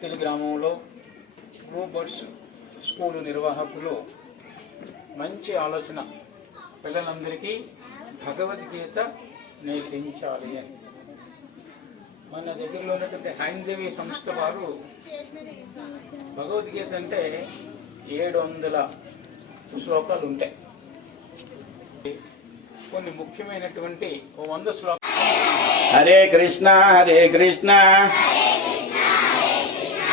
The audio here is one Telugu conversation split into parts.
తెలు గ్రామంలో బ్లూ బర్డ్స్ స్కూలు నిర్వాహకులు మంచి ఆలోచన పిల్లలందరికీ భగవద్గీత నేర్పించాలి అని. మన దగ్గరలో ఉన్నటువంటి హైందవి సంస్థ వారు భగవద్గీత అంటే ఏడు వందల శ్లోకాలు ఉంటాయి. కొన్ని ముఖ్యమైనటువంటి వంద శ్లోకాలు. హరే కృష్ణ హరే కృష్ణ.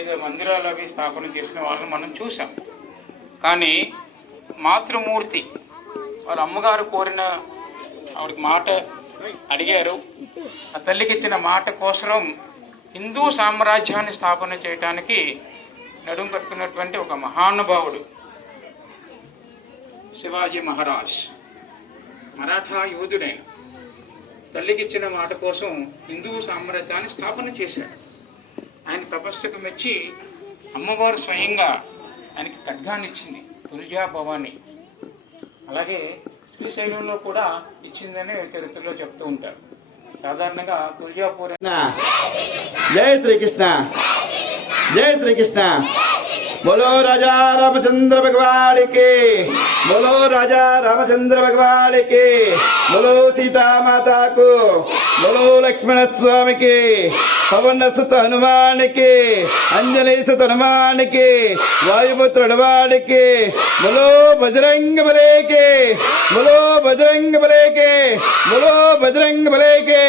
వివిధ మందిరాలు అవి స్థాపన చేసిన వాళ్ళని మనం చూసాం కానీ మాతృమూర్తి వారి అమ్మగారు కోరిన ఆవిడకి మాట అడిగారు. ఆ తల్లికి ఇచ్చిన మాట కోసం హిందూ సామ్రాజ్యాన్ని స్థాపన చేయడానికి నడుం కట్టుకున్నటువంటి ఒక మహానుభావుడు శివాజీ మహారాజ్. మరాఠా యోధుడైన తల్లికిచ్చిన మాట కోసం హిందూ సామ్రాజ్యాన్ని స్థాపన చేశాడు. ఆయన తపస్సుకు మెచ్చి అమ్మవారు స్వయంగా ఆయనకి ఖడ్గాన్ని ఇచ్చింది తులజా భవాని అలాగే శ్రీశైలంలో కూడా ఇచ్చిందని చరిత్రలో చెప్తూ ఉంటారు. సాధారణంగా తులజాపూర్ జై శ్రీకృష్ణ. జై శ్రీకృష్ణ. బోలో రాజా రామచంద్ర భగవాడికి బోలో రాజా రామచంద్ర భగవాడికి బలో సీతామాతకు బలో లక్ష్మణస్వామికి పవనసుత హనుమానికి అంజనీసుత హనుమానికి వాయుపుత్ర హనుమానికి బలో బజరంగ బలేకే బలో బజరంగ బలేకే బలో బజరంగ బలేకే.